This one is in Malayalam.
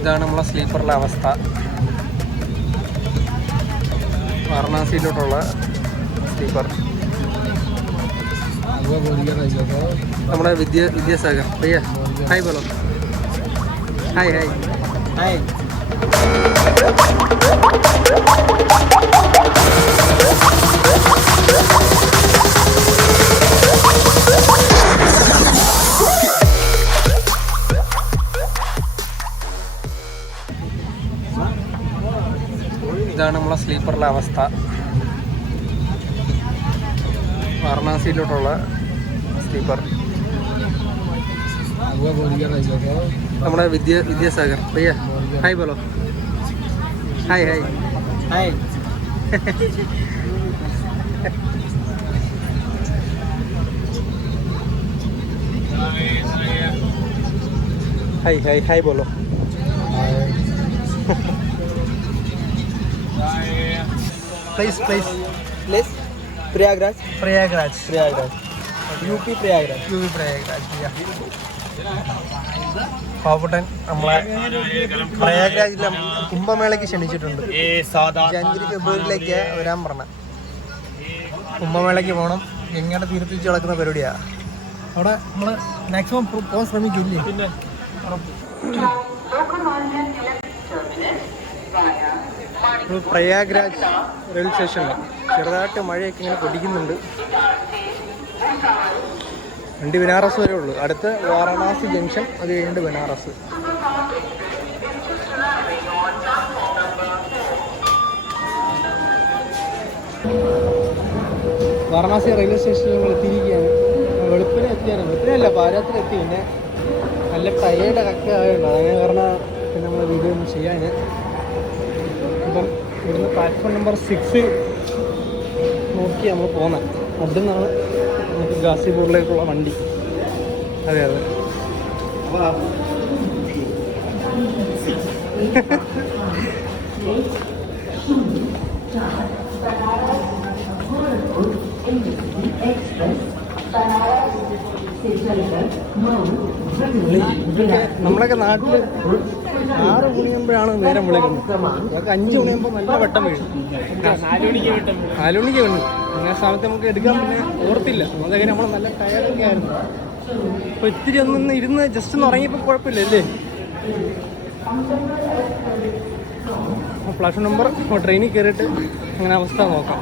ഇതാണ് നമ്മളെ സ്ലീപ്പറിലെ അവസ്ഥ. വാരണാസിയിലോട്ടുള്ള സ്ലീപ്പർ നമ്മുടെ വിദ്യ വിദ്യാസാഗർ. ഭയ്യ ഹായ് ബോലോ. ഹായ് ഹായ് ഹായ് ഇതാണ് നമ്മളെ സ്ലീപ്പറിലെ അവസ്ഥ. വാരണാസിയിലോട്ടുള്ള സ്ലീപ്പർ നമ്മുടെ വിദ്യ വിദ്യാസാഗർ. ഭയ്യ hi ബോലോ. Hi hi hi hi hi hi ബോലോ. Place place place Prayagraj Prayagraj Prayagraj U P Prayagraj U P Prayagraj പാവട്ടൻ നമ്മളെ പ്രയാഗ്രാജിൽ കുംഭമേളയ്ക്ക് ക്ഷണിച്ചിട്ടുണ്ട് ജനുവരി ഫെബ്രുവരിയിലേക്ക് വരാൻ പറഞ്ഞ കുംഭമേളയ്ക്ക് പോകണം എങ്ങനെ തീർത്തിച്ച് കിടക്കുന്ന പരിപാടിയാണ് അവിടെ നമ്മൾ മാക്സിമം പോകാൻ ശ്രമിക്കില്ലേ പിന്നെ പ്രയാഗ്രാജ് റെയിൽവേ സ്റ്റേഷനിൽ ചെറുതായിട്ട് മഴയൊക്കെ ഇങ്ങനെ പൊടിക്കുന്നുണ്ട് രണ്ട് ബനാറസ് വരെ ഉള്ളൂ. അടുത്ത് വാരണാസി ജംഗ്ഷൻ അത് കഴിഞ്ഞിട്ട് ബനാറസ്. വാരണാസി റെയിൽവേ സ്റ്റേഷനിൽ നമ്മൾ എത്തിയിരിക്കുകയാണ് വെളുപ്പിനെ എത്തിയാണ് വെളുപ്പിനല്ല പാരാത്തിൽ എത്തി. പിന്നെ നല്ല ടയേർഡ് ഒക്കെ ആയതുകൊണ്ട് അങ്ങനെ കാരണം പിന്നെ നമ്മൾ വീഡിയോ ഒന്നും ചെയ്യാൻ ഇവിടുന്ന് പ്ലാറ്റ്ഫോം നമ്പർ സിക്സ് നോക്കി നമ്മൾ പോകുന്നത് അവിടെ നിന്നാണ് നമുക്ക് ഗാസിപൂറിലേക്കുള്ള വണ്ടി. അതെ അതെ. നമ്മളൊക്കെ നാട്ടിൽ ആറ് മണിയാകുമ്പോഴാണ് നേരം വിളിക്കുന്നത് ഞങ്ങൾക്ക് അഞ്ച് മണിയാകുമ്പോൾ നല്ല വെട്ടം വീഴും. നാല് മണിക്ക് വേണം അങ്ങനെ സമയത്ത് നമുക്ക് എടുക്കാൻ പിന്നെ ഓർത്തില്ല. അതൊക്കെ നമ്മൾ നല്ല ടയർഡൊക്കെ ആയിരുന്നു. അപ്പോൾ ഇത്തിരി ഒന്ന് ഇരുന്ന് ജസ്റ്റ് ഒന്ന് ഉറങ്ങിയപ്പോൾ കുഴപ്പമില്ല അല്ലേ? പ്ലാറ്റ്ഫോം നമ്പർ ട്രെയിനിൽ കയറിയിട്ട് അങ്ങനെ അവസ്ഥ നോക്കാം.